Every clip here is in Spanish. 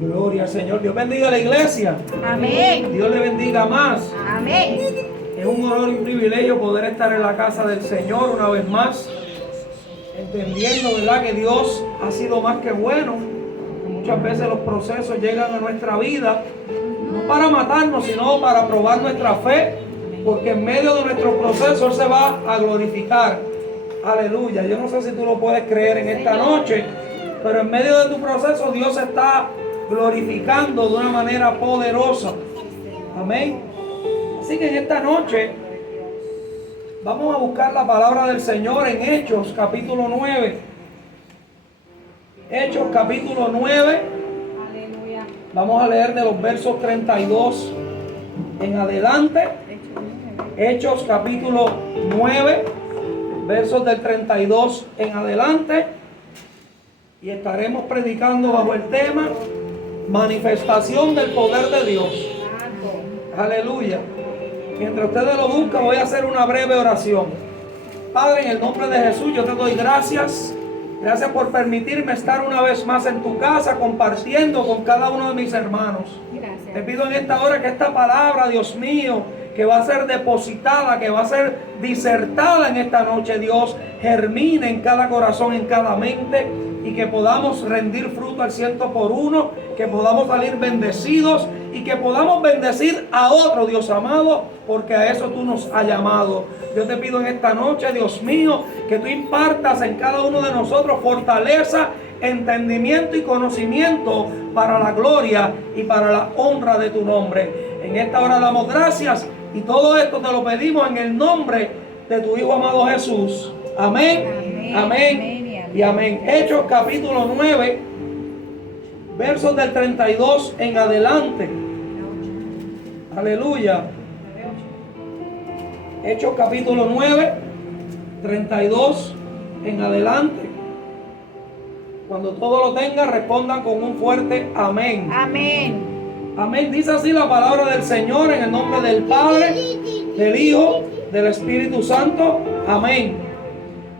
Gloria al Señor. Dios bendiga a la iglesia. Amén. Dios le bendiga más. Amén. Es un honor y un privilegio poder estar en la casa del Señor una vez más, entendiendo, ¿verdad?, que Dios ha sido más que bueno. Muchas veces los procesos llegan a nuestra vida no para matarnos, sino para probar nuestra fe, porque en medio de nuestro proceso Él se va a glorificar. Aleluya. Yo no sé si tú lo puedes creer en esta noche, pero en medio de tu proceso Dios se está glorificando de una manera poderosa. Amén. Así que en esta noche vamos a buscar la palabra del Señor en Hechos capítulo 9. Hechos capítulo 9. Aleluya. Vamos a leer de los versos 32 en adelante. Hechos capítulo 9, versos del 32 en adelante. Y estaremos predicando bajo el tema manifestación del poder de Dios. Aleluya. Mientras ustedes lo buscan, voy a hacer una breve oración. Padre, en el nombre de Jesús, yo te doy gracias. Gracias por permitirme estar una vez más en tu casa, compartiendo con cada uno de mis hermanos. Gracias. Te pido en esta hora que esta palabra, Dios mío, que va a ser depositada, que va a ser disertada en esta noche, Dios, germine en cada corazón, en cada mente, y que podamos rendir fruto al 100%, que podamos salir bendecidos y que podamos bendecir a otro, Dios amado, porque a eso tú nos has llamado. Yo te pido en esta noche, Dios mío, que tú impartas en cada uno de nosotros fortaleza, entendimiento y conocimiento para la gloria y para la honra de tu nombre. En esta hora damos gracias y todo esto te lo pedimos en el nombre de tu Hijo amado Jesús. Amén, amén, amén y amén. Hechos capítulo 9, versos del 32 en adelante. Aleluya. Hechos capítulo 9, 32 en adelante. Cuando todo lo tengan, respondan con un fuerte amén. Amén. Amén. Dice así la palabra del Señor en el nombre del Padre, del Hijo, del Espíritu Santo. Amén.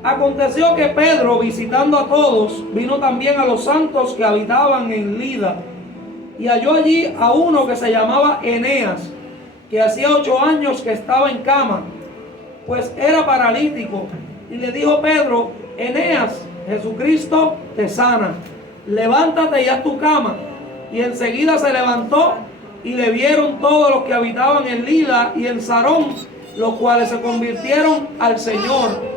Aconteció que Pedro, visitando a todos, vino también a los santos que habitaban en Lida, y halló allí a uno que se llamaba Eneas, que hacía 8 años que estaba en cama, pues era paralítico. Y le dijo Pedro: Eneas, Jesucristo te sana, levántate y haz tu cama. Y enseguida se levantó, y le vieron todos los que habitaban en Lida y en Sarón, los cuales se convirtieron al Señor.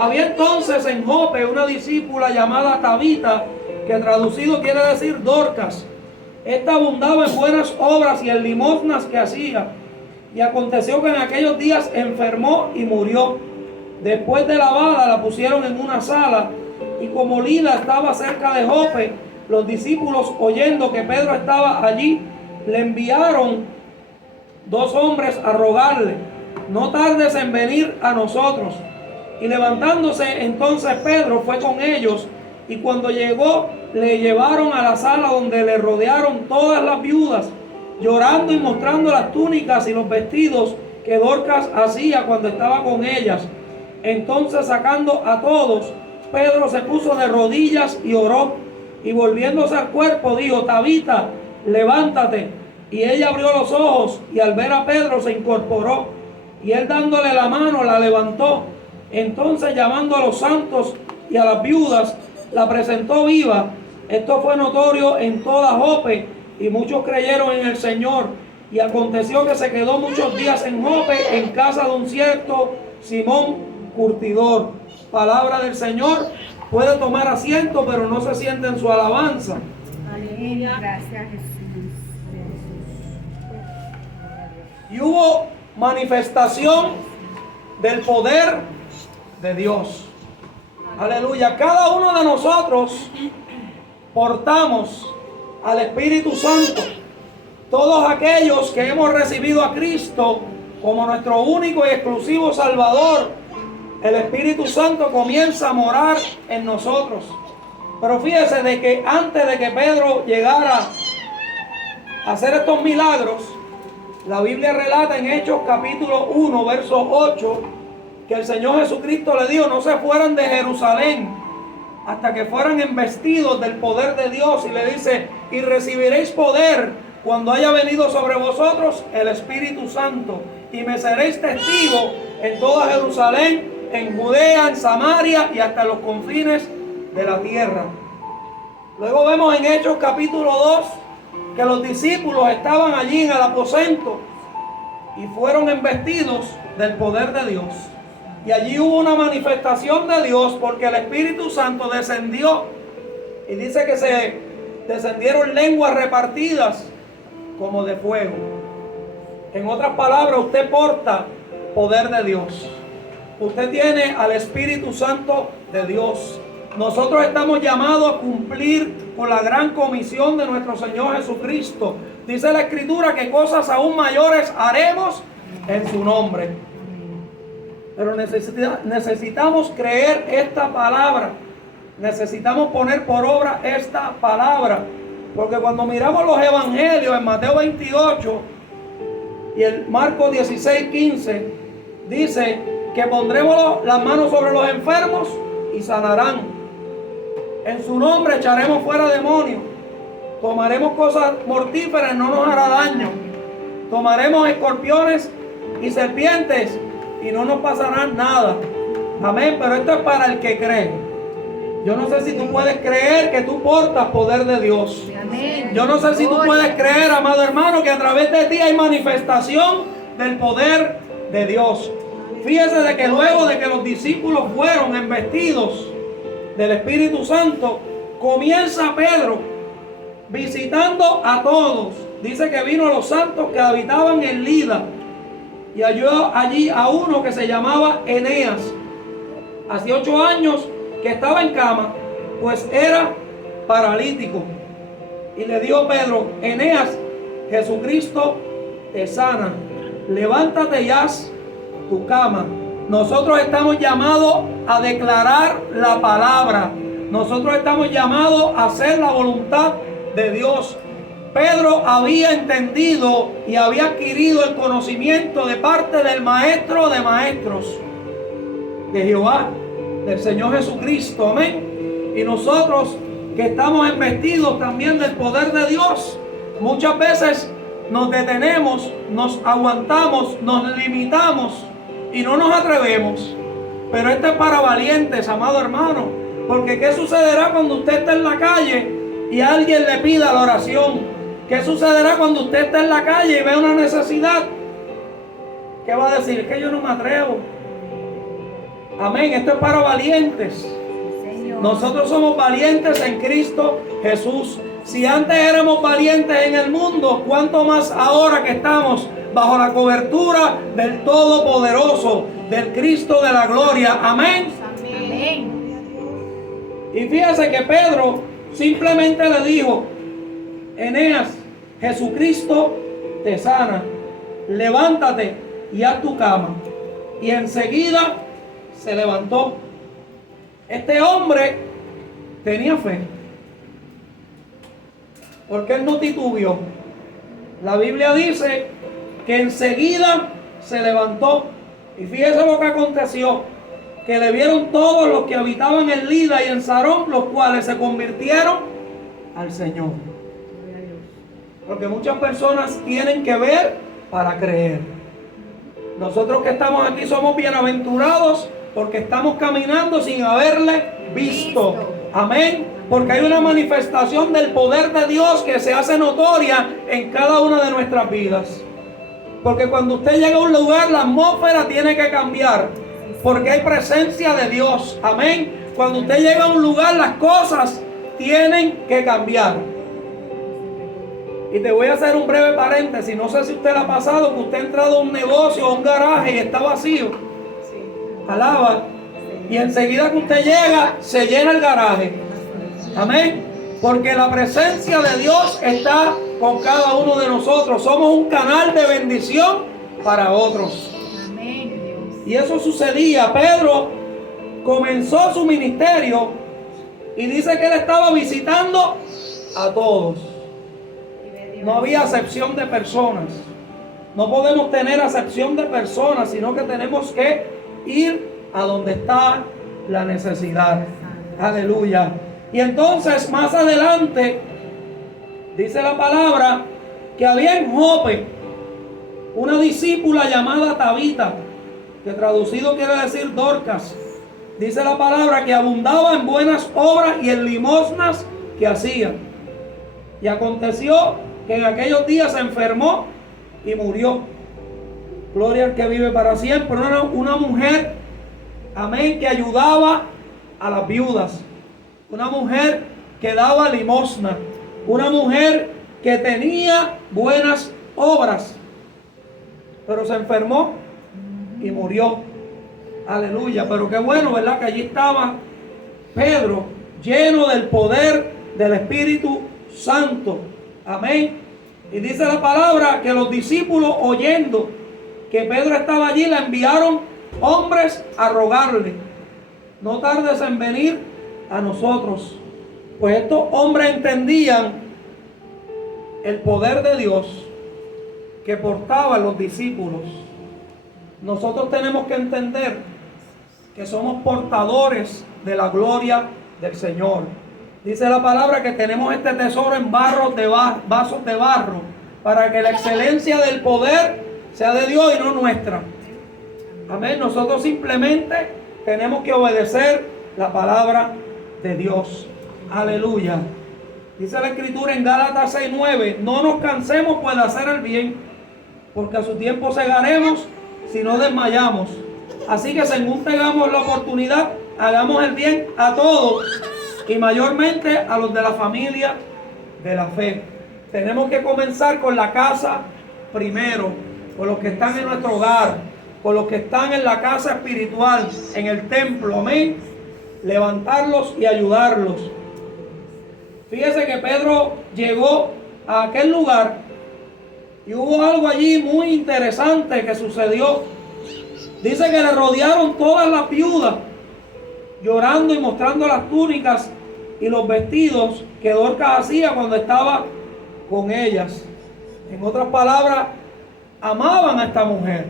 Había entonces en Jope una discípula llamada Tabita, que traducido quiere decir Dorcas. Esta abundaba en buenas obras y en limosnas que hacía. Y aconteció que en aquellos días enfermó y murió. Después de lavada la pusieron en una sala, y como Lida estaba cerca de Jope, los discípulos, oyendo que Pedro estaba allí, le enviaron 2 hombres a rogarle: no tardes en venir a nosotros. Y levantándose entonces Pedro fue con ellos, y cuando llegó le llevaron a la sala donde le rodearon todas las viudas, llorando y mostrando las túnicas y los vestidos que Dorcas hacía cuando estaba con ellas. Entonces, sacando a todos, Pedro se puso de rodillas y oró, y volviéndose al cuerpo dijo: Tabita, levántate. Y ella abrió los ojos, y al ver a Pedro se incorporó, y él dándole la mano la levantó. Entonces, llamando a los santos y a las viudas, la presentó viva. Esto fue notorio en toda Jope, y muchos creyeron en el Señor. Y aconteció que se quedó muchos días en Jope, en casa de un cierto Simón curtidor. Palabra del Señor. Puede tomar asiento, pero no se siente en su alabanza. Aleluya. Gracias, Jesús. Y hubo manifestación del poder de Dios. Aleluya. Cada uno de nosotros portamos al Espíritu Santo. Todos aquellos que hemos recibido a Cristo como nuestro único y exclusivo Salvador, el Espíritu Santo comienza a morar en nosotros. Pero fíjese de que antes de que Pedro llegara a hacer estos milagros, la Biblia relata en Hechos capítulo 1, verso 8, que el Señor Jesucristo le dijo: no se fueran de Jerusalén hasta que fueran embestidos del poder de Dios. Y le dice, y recibiréis poder cuando haya venido sobre vosotros el Espíritu Santo. Y me seréis testigo en toda Jerusalén, en Judea, en Samaria y hasta los confines de la tierra. Luego vemos en Hechos capítulo 2 que los discípulos estaban allí en el aposento y fueron embestidos del poder de Dios. Y allí hubo una manifestación de Dios porque el Espíritu Santo descendió. Y dice que se descendieron lenguas repartidas como de fuego. En otras palabras, usted porta poder de Dios. Usted tiene al Espíritu Santo de Dios. Nosotros estamos llamados a cumplir con la gran comisión de nuestro Señor Jesucristo. Dice la Escritura que cosas aún mayores haremos en su nombre. Pero necesitamos creer esta palabra. Necesitamos poner por obra esta palabra. Porque cuando miramos los evangelios en Mateo 28 y en Marcos 16:15, dice que pondremos las manos sobre los enfermos y sanarán. En su nombre echaremos fuera demonios. Tomaremos cosas mortíferas, no nos hará daño. Tomaremos escorpiones y serpientes y no nos pasará nada. Amén, pero esto es para el que cree. Yo no sé si tú puedes creer que tú portas poder de Dios. Amén. Yo no sé si tú puedes creer, amado hermano, que a través de ti hay manifestación del poder de Dios. Fíjese de que luego de que los discípulos fueron embestidos del Espíritu Santo, comienza Pedro visitando a todos. Dice que vino a los santos que habitaban en Lida y halló allí a uno que se llamaba Eneas. Hacía 8 años que estaba en cama, pues era paralítico. Y le dijo Pedro, Eneas, Jesucristo te sana. Levántate y haz tu cama. Nosotros estamos llamados a declarar la palabra. Nosotros estamos llamados a hacer la voluntad de Dios. Pedro había entendido y había adquirido el conocimiento de parte del Maestro de Maestros, de Jehová, del Señor Jesucristo. Amén. Y nosotros que estamos embestidos también del poder de Dios, muchas veces nos detenemos, nos aguantamos, nos limitamos y no nos atrevemos. Pero esto es para valientes, amado hermano. Porque ¿qué sucederá cuando usted está en la calle y alguien le pida la oración? ¿Qué sucederá cuando usted está en la calle y ve una necesidad? ¿Qué va a decir? Que yo no me atrevo. Amén. Esto es para valientes. Nosotros somos valientes en Cristo Jesús. Si antes éramos valientes en el mundo, ¿cuánto más ahora que estamos bajo la cobertura del Todopoderoso, del Cristo de la gloria? Amén. Y fíjese que Pedro simplemente le dijo, Eneas, Jesucristo te sana. Levántate y haz tu cama. Y enseguida se levantó. Este hombre tenía fe, porque él no titubeó. La Biblia dice que enseguida se levantó. Y fíjese lo que aconteció, que le vieron todos los que habitaban en Lida y en Sarón, los cuales se convirtieron al Señor. Porque muchas personas tienen que ver para creer. Nosotros que estamos aquí somos bienaventurados porque estamos caminando sin haberle visto. Amén. Porque hay una manifestación del poder de Dios que se hace notoria en cada una de nuestras vidas. Porque cuando usted llega a un lugar, la atmósfera tiene que cambiar. Porque hay presencia de Dios. Amén. Cuando usted llega a un lugar, las cosas tienen que cambiar. Y te voy a hacer un breve paréntesis. No sé si usted le ha pasado que usted ha entrado a un negocio o un garaje y está vacío. Alaba. Y enseguida que usted llega, se llena el garaje. Amén. Porque la presencia de Dios está con cada uno de nosotros. Somos un canal de bendición para otros. Y eso sucedía. Pedro comenzó su ministerio y dice que él estaba visitando a todos. No había acepción de personas. No podemos tener acepción de personas, sino que tenemos que ir a donde está la necesidad. Aleluya. Y entonces más adelante dice la palabra que había en Jope una discípula llamada Tabita, que traducido quiere decir Dorcas. Dice la palabra que abundaba en buenas obras y en limosnas que hacía. Y aconteció que en aquellos días se enfermó y murió. Gloria al que vive para siempre. Una mujer, amén, que ayudaba a las viudas. Una mujer que daba limosna. Una mujer que tenía buenas obras. Pero se enfermó y murió. Aleluya. Pero qué bueno, ¿verdad? Que allí estaba Pedro, lleno del poder del Espíritu Santo. Amén. Y dice la palabra que los discípulos, oyendo que Pedro estaba allí, le enviaron hombres a rogarle: no tardes en venir a nosotros. Pues estos hombres entendían el poder de Dios que portaban los discípulos. Nosotros tenemos que entender que somos portadores de la gloria del Señor. Dice la palabra que tenemos este tesoro en vasos de barro, para que la excelencia del poder sea de Dios y no nuestra. Amén. Nosotros simplemente tenemos que obedecer la palabra de Dios. Aleluya. Dice la Escritura en Gálatas 6:9: no nos cansemos pues de hacer el bien, porque a su tiempo segaremos si no desmayamos. Así que según tengamos la oportunidad, hagamos el bien a todos, y mayormente a los de la familia de la fe. Tenemos que comenzar con la casa primero, con los que están en nuestro hogar, con los que están en la casa espiritual, en el templo, amén. Levantarlos y ayudarlos. Fíjese que Pedro llegó a aquel lugar y hubo algo allí muy interesante que sucedió. Dice que le rodearon todas las viudas, llorando y mostrando las túnicas y los vestidos que Dorcas hacía cuando estaba con ellas. En otras palabras, amaban a esta mujer,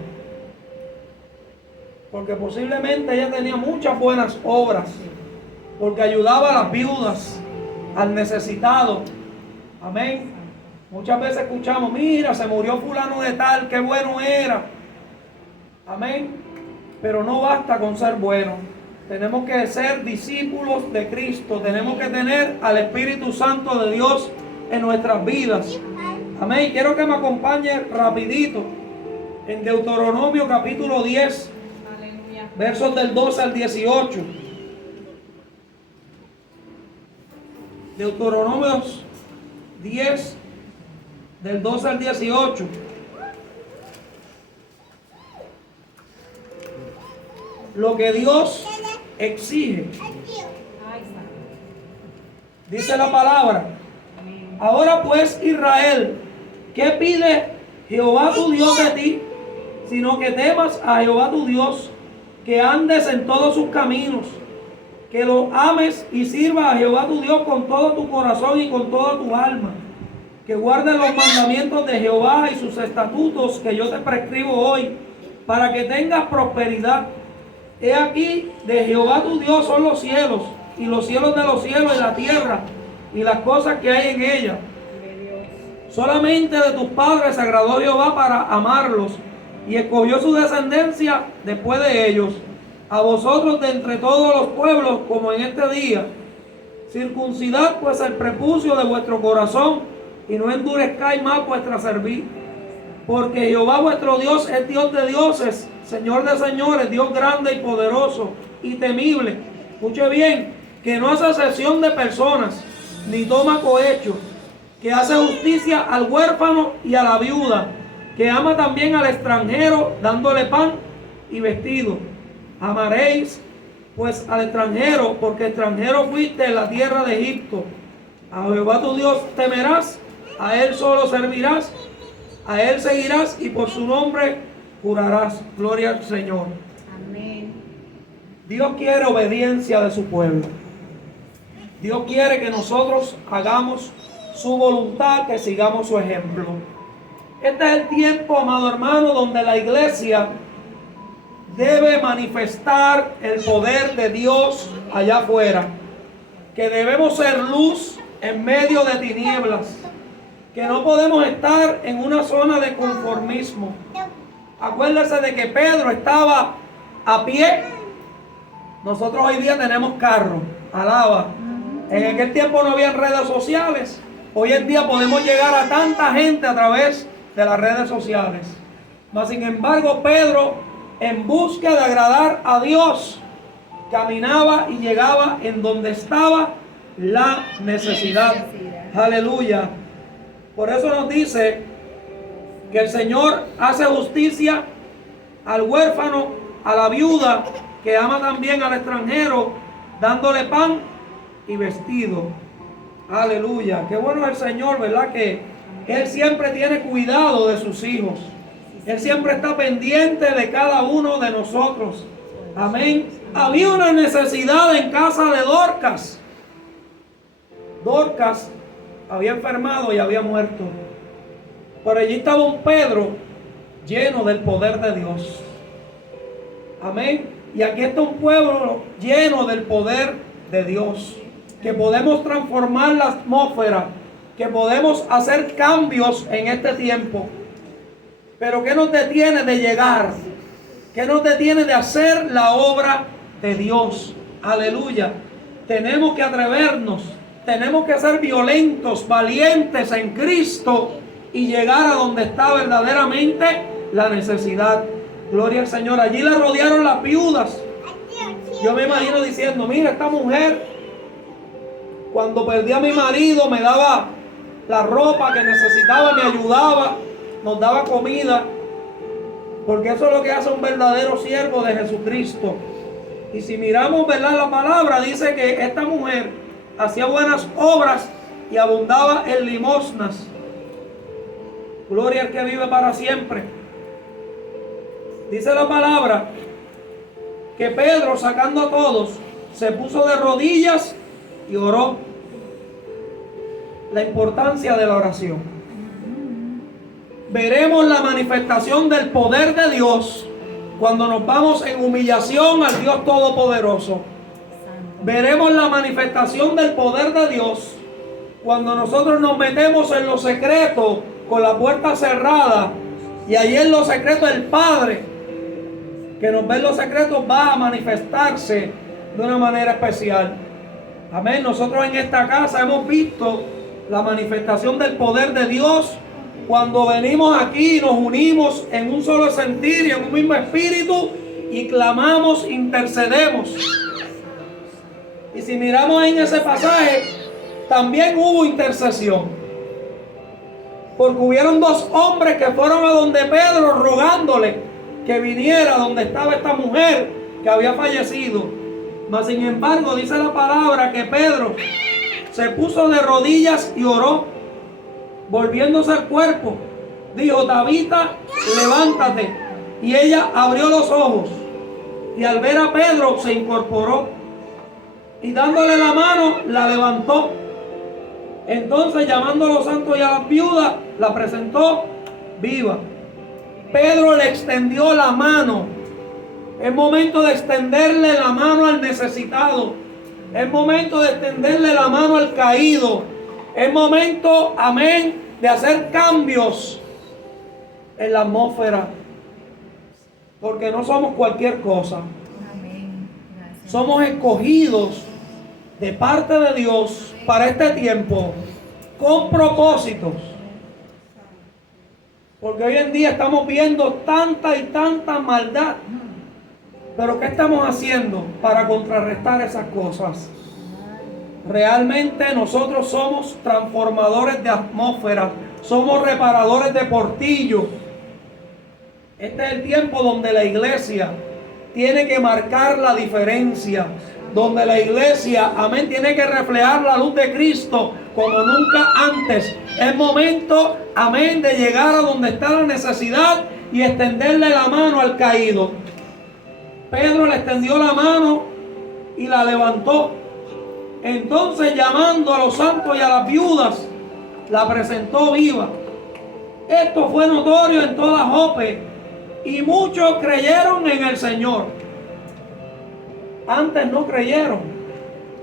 porque posiblemente ella tenía muchas buenas obras, porque ayudaba a las viudas, al necesitado. Amén. Muchas veces escuchamos: mira, se murió fulano de tal, qué bueno era. Amén. Pero no basta con ser bueno. Tenemos que ser discípulos de Cristo. Tenemos que tener al Espíritu Santo de Dios en nuestras vidas. Amén. Quiero que me acompañe rapidito en Deuteronomio capítulo 10. Aleluya. Versos del 12 al 18. Deuteronomio 10, del 12 al 18. Lo que Dios exige. Dice la palabra: ahora pues, Israel, ¿qué pide Jehová tu Dios de ti? Sino que temas a Jehová tu Dios, que andes en todos sus caminos, que lo ames y sirvas a Jehová tu Dios con todo tu corazón y con toda tu alma, que guardes los mandamientos de Jehová y sus estatutos que yo te prescribo hoy, para que tengas prosperidad. He aquí, de Jehová tu Dios son los cielos, y los cielos de los cielos, y la tierra, y las cosas que hay en ella. Solamente de tus padres se agradó Jehová para amarlos, y escogió su descendencia después de ellos, a vosotros de entre todos los pueblos, como en este día. Circuncidad pues el prepucio de vuestro corazón, y no endurezcáis más vuestra cerviz. Porque Jehová vuestro Dios es Dios de dioses, Señor de señores, Dios grande y poderoso y temible. Escuche bien, que no hace excepción de personas, ni toma cohecho, que hace justicia al huérfano y a la viuda, que ama también al extranjero, dándole pan y vestido. Amaréis pues al extranjero, porque extranjero fuiste en la tierra de Egipto. A Jehová tu Dios temerás, a Él solo servirás, a Él seguirás y por su nombre jurarás. Gloria al Señor. Amén. Dios quiere obediencia de su pueblo. Dios quiere que nosotros hagamos su voluntad, que sigamos su ejemplo. Este es el tiempo, amado hermano, donde la iglesia debe manifestar el poder de Dios allá afuera. que debemos ser luz en medio de tinieblas, que no podemos estar en una zona de conformismo. Acuérdese de que Pedro estaba a pie. Nosotros hoy día tenemos carro, alaba. En aquel tiempo no había redes sociales. Hoy en día podemos llegar a tanta gente a través de las redes sociales. Mas sin embargo, Pedro, en busca de agradar a Dios, caminaba y llegaba en donde estaba la necesidad. Aleluya. Por eso nos dice que el Señor hace justicia al huérfano, a la viuda, que ama también al extranjero, dándole pan y vestido. Aleluya. Qué bueno es el Señor, ¿verdad? Que Él siempre tiene cuidado de sus hijos. Él siempre está pendiente de cada uno de nosotros. Amén. Había una necesidad en casa de Dorcas. Dorcas había enfermado y había muerto. Pero allí estaba un Pedro lleno del poder de Dios. Amén. Y aquí está un pueblo lleno del poder de Dios. Que podemos transformar la atmósfera. Que podemos hacer cambios en este tiempo. Pero ¿qué nos detiene de llegar? ¿Qué nos detiene de hacer la obra de Dios? Aleluya. Tenemos que atrevernos. Tenemos que ser violentos, valientes en Cristo y llegar a donde está verdaderamente la necesidad. Gloria al Señor. Allí le rodearon las viudas. Yo me imagino diciendo, mira, esta mujer, cuando perdí a mi marido, me daba la ropa que necesitaba, me ayudaba, nos daba comida. Porque eso es lo que hace un verdadero siervo de Jesucristo. Y si miramos, ¿verdad?, la palabra dice que esta mujer hacía buenas obras y abundaba en limosnas. Gloria al que vive para siempre. Dice la palabra que Pedro, sacando a todos, se puso de rodillas y oró. La importancia de la oración. Veremos la manifestación del poder de Dios cuando nos vamos en humillación al Dios Todopoderoso. Veremos la manifestación del poder de Dios cuando nosotros nos metemos en lo secreto con la puerta cerrada, y allí en lo secreto el Padre que nos ve en los secretos va a manifestarse de una manera especial. Amén. Nosotros en esta casa hemos visto la manifestación del poder de Dios cuando venimos aquí y nos unimos en un solo sentir y en un mismo espíritu y clamamos, intercedemos. Y si miramos en ese pasaje, también hubo intercesión. Porque hubieron dos hombres que fueron a donde Pedro rogándole que viniera donde estaba esta mujer que había fallecido. Mas sin embargo dice la palabra que Pedro se puso de rodillas y oró, volviéndose al cuerpo. Dijo, Tabita, levántate. Y ella abrió los ojos. Y al ver a Pedro se incorporó. Y dándole la mano, la levantó. Entonces, llamando a los santos y a las viudas, la presentó viva. Pedro le extendió la mano. Es momento de extenderle la mano al necesitado. Es momento de extenderle la mano al caído. Es momento, amén, de hacer cambios en la atmósfera. Porque no somos cualquier cosa. Somos escogidos de parte de Dios para este tiempo con propósitos. Porque hoy en día estamos viendo tanta y tanta maldad. Pero ¿qué estamos haciendo para contrarrestar esas cosas? Realmente nosotros somos transformadores de atmósfera. Somos reparadores de portillo. Este es el tiempo donde la iglesia tiene que marcar la diferencia. Donde la iglesia, amén, tiene que reflejar la luz de Cristo como nunca antes. Es momento, amén, de llegar a donde está la necesidad y extenderle la mano al caído. Pedro le extendió la mano y la levantó. Entonces, llamando a los santos y a las viudas, la presentó viva. Esto fue notorio en toda Jope y muchos creyeron en el Señor. Antes no creyeron.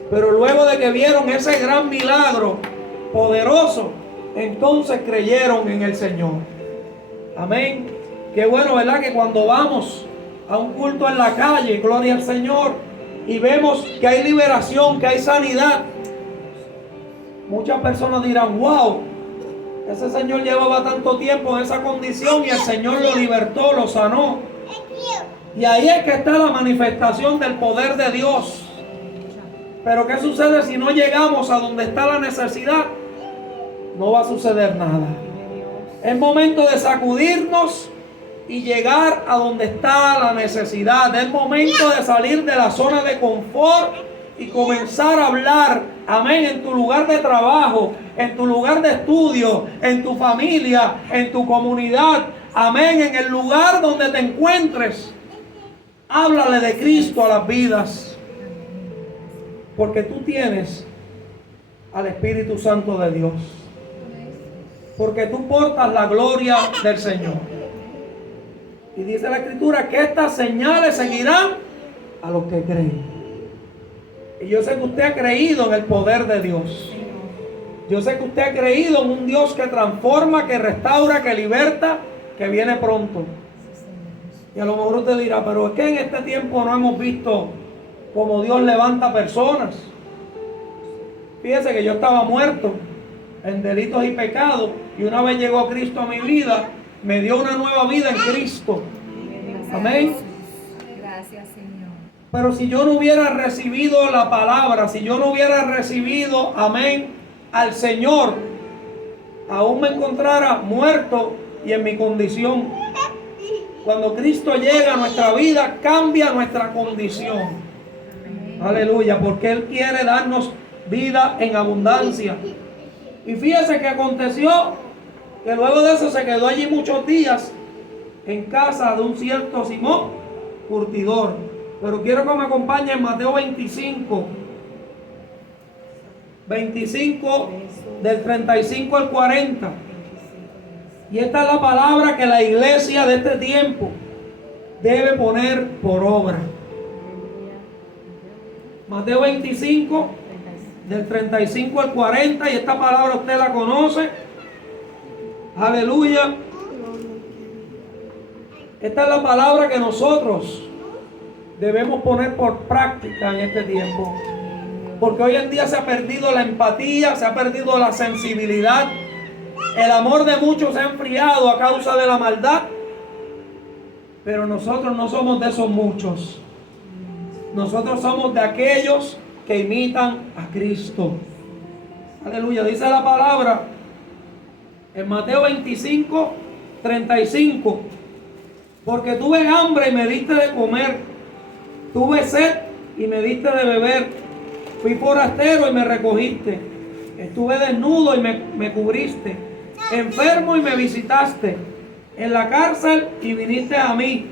Pero luego de que vieron ese gran milagro poderoso, entonces creyeron en el Señor. Amén. Qué bueno, ¿verdad? Que cuando vamos a un culto en la calle, gloria al Señor, y vemos que hay liberación, que hay sanidad, muchas personas dirán: wow, ese señor llevaba tanto tiempo en esa condición y el Señor lo libertó, lo sanó. Y ahí es que está la manifestación del poder de Dios. Pero ¿qué sucede si no llegamos a donde está la necesidad? No va a suceder nada. Es momento de sacudirnos y llegar a donde está la necesidad. Es momento de salir de la zona de confort y comenzar a hablar, amén, en tu lugar de trabajo, en tu lugar de estudio, en tu familia, en tu comunidad, amén, en el lugar donde te encuentres. Háblale de Cristo a las vidas, porque tú tienes al Espíritu Santo de Dios, porque tú portas la gloria del Señor. Y dice la Escritura que estas señales seguirán a los que creen. Y yo sé que usted ha creído en el poder de Dios. Yo sé que usted ha creído en un Dios que transforma, que restaura, que liberta, que viene pronto. Y a lo mejor usted dirá: pero es que en este tiempo no hemos visto cómo Dios levanta personas. Fíjese que yo estaba muerto en delitos y pecados, y una vez llegó Cristo a mi vida, me dio una nueva vida en Cristo. Amén. Gracias, Señor. Pero si yo no hubiera recibido la palabra, si yo no hubiera recibido, amén, al Señor, aún me encontrara muerto y en mi condición. Cuando Cristo llega a nuestra vida, cambia nuestra condición. Amén. Aleluya, porque Él quiere darnos vida en abundancia. Y fíjese que aconteció que luego de eso se quedó allí muchos días en casa de un cierto Simón curtidor. Pero quiero que me acompañe en Mateo 25, del 35 al 40. Y esta es la palabra que la iglesia de este tiempo debe poner por obra. Mateo 25, del 35 al 40, y esta palabra usted la conoce. Aleluya. Esta es la palabra que nosotros debemos poner por práctica en este tiempo. Porque hoy en día se ha perdido la empatía, se ha perdido la sensibilidad. El amor de muchos se ha enfriado a causa de la maldad. Pero nosotros no somos de esos muchos. Nosotros somos de aquellos que imitan a Cristo. Aleluya. Dice la palabra en Mateo 25, 35. Porque tuve hambre y me diste de comer. Tuve sed y me diste de beber. Fui forastero y me recogiste. Estuve desnudo y me cubriste. Enfermo y me visitaste. En la cárcel y viniste a mí.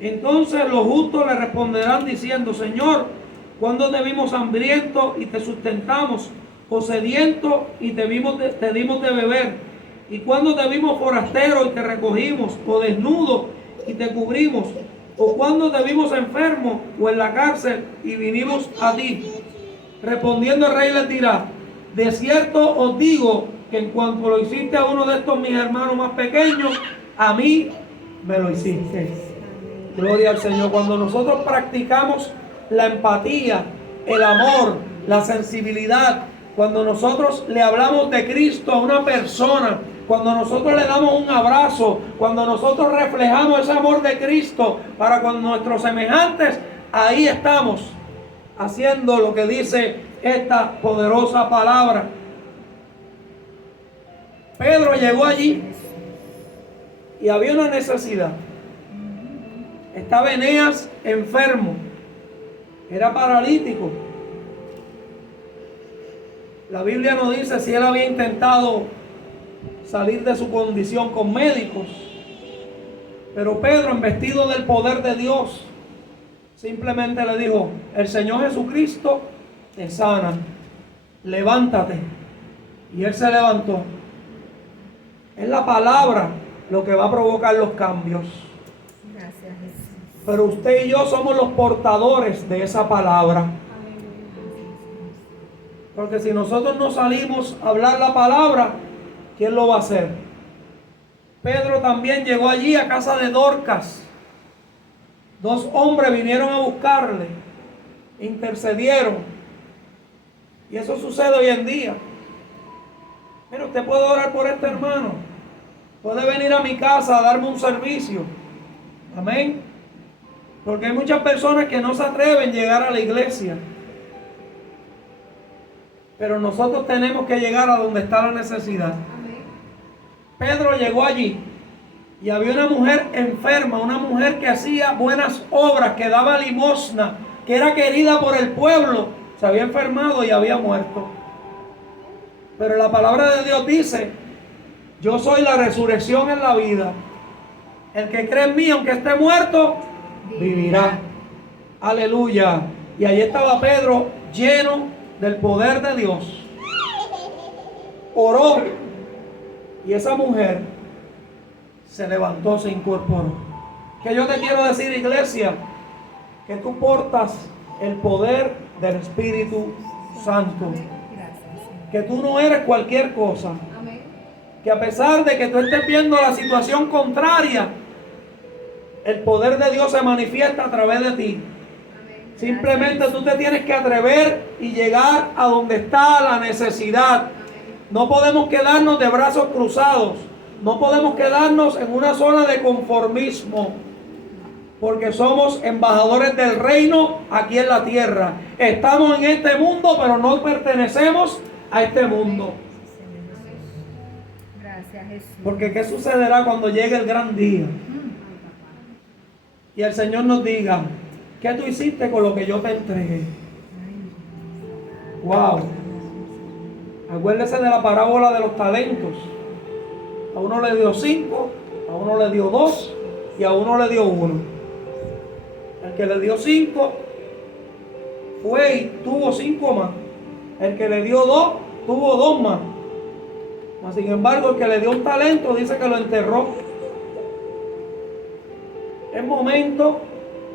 Entonces los justos le responderán diciendo: Señor, ¿cuándo te vimos hambriento y te sustentamos? O sediento y te dimos de beber? ¿Y cuándo te vimos forastero y te recogimos? O desnudo y te cubrimos? ¿O cuándo te vimos enfermo o en la cárcel y vinimos a ti? Respondiendo el rey les dirá: de cierto os digo que en cuanto lo hiciste a uno de estos mis hermanos más pequeños, a mí me lo hiciste. Gloria al Señor. Cuando nosotros practicamos la empatía, el amor, la sensibilidad, cuando nosotros le hablamos de Cristo a una persona, cuando nosotros le damos un abrazo, cuando nosotros reflejamos ese amor de Cristo para con nuestros semejantes, ahí estamos haciendo lo que dice esta poderosa palabra. Pedro llegó allí y había una necesidad. Estaba Eneas enfermo, era paralítico. La Biblia nos dice si él había intentado salir de su condición con médicos, pero Pedro, investido del poder de Dios, simplemente le dijo: el Señor Jesucristo te sana, levántate. Y él se levantó. Es la palabra lo que va a provocar los cambios. Gracias, Jesús. Pero usted y yo somos los portadores de esa palabra. Porque si nosotros no salimos a hablar la palabra, ¿quién lo va a hacer? Pedro también llegó allí a casa de Dorcas. 2 hombres vinieron a buscarle, intercedieron. Y eso sucede hoy en día. Mira, usted puede orar por este hermano. Puede venir a mi casa a darme un servicio. Amén. Porque hay muchas personas que no se atreven a llegar a la iglesia. Pero nosotros tenemos que llegar a donde está la necesidad. Pedro llegó allí y había una mujer enferma, una mujer que hacía buenas obras, que daba limosna, que era querida por el pueblo. Se había enfermado y había muerto. Pero la palabra de Dios dice: yo soy la resurrección en la vida. El que cree en mí, aunque esté muerto, vivirá. Aleluya. Y allí estaba Pedro, lleno del poder de Dios. Oró. Y esa mujer se levantó, se incorporó. Que yo te quiero decir, iglesia, que tú portas el poder del Espíritu Santo. Que tú no eres cualquier cosa. Que a pesar de que tú estés viendo la situación contraria, el poder de Dios se manifiesta a través de ti. Simplemente tú te tienes que atrever y llegar a donde está la necesidad. No podemos quedarnos de brazos cruzados. No podemos quedarnos en una zona de conformismo. Porque somos embajadores del reino aquí en la tierra. Estamos en este mundo, pero no pertenecemos a este mundo. Gracias, Jesús. Porque ¿qué sucederá cuando llegue el gran día? Y el Señor nos diga: ¿qué tú hiciste con lo que yo te entregué? Wow. Acuérdese de la parábola de los talentos. A uno le dio 5, a uno le dio 2 y a uno le dio 1. El que le dio 5 fue y tuvo 5 más. El que le dio 2 tuvo 2 más. Mas, sin embargo, el que le dio un talento dice que lo enterró. Es momento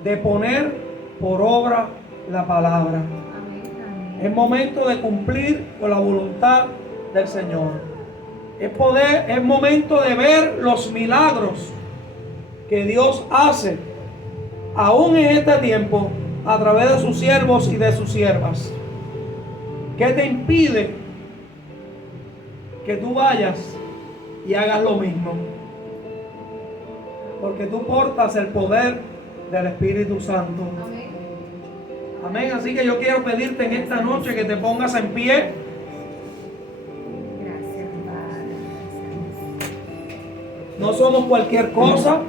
de poner por obra la palabra. Es momento de cumplir con la voluntad del Señor. Es momento de ver los milagros que Dios hace, aún en este tiempo, a través de sus siervos y de sus siervas. ¿Qué te impide que tú vayas y hagas lo mismo? Porque tú portas el poder del Espíritu Santo. Amén. Así que yo quiero pedirte en esta noche que te pongas en pie. Gracias, Padre. No somos cualquier cosa.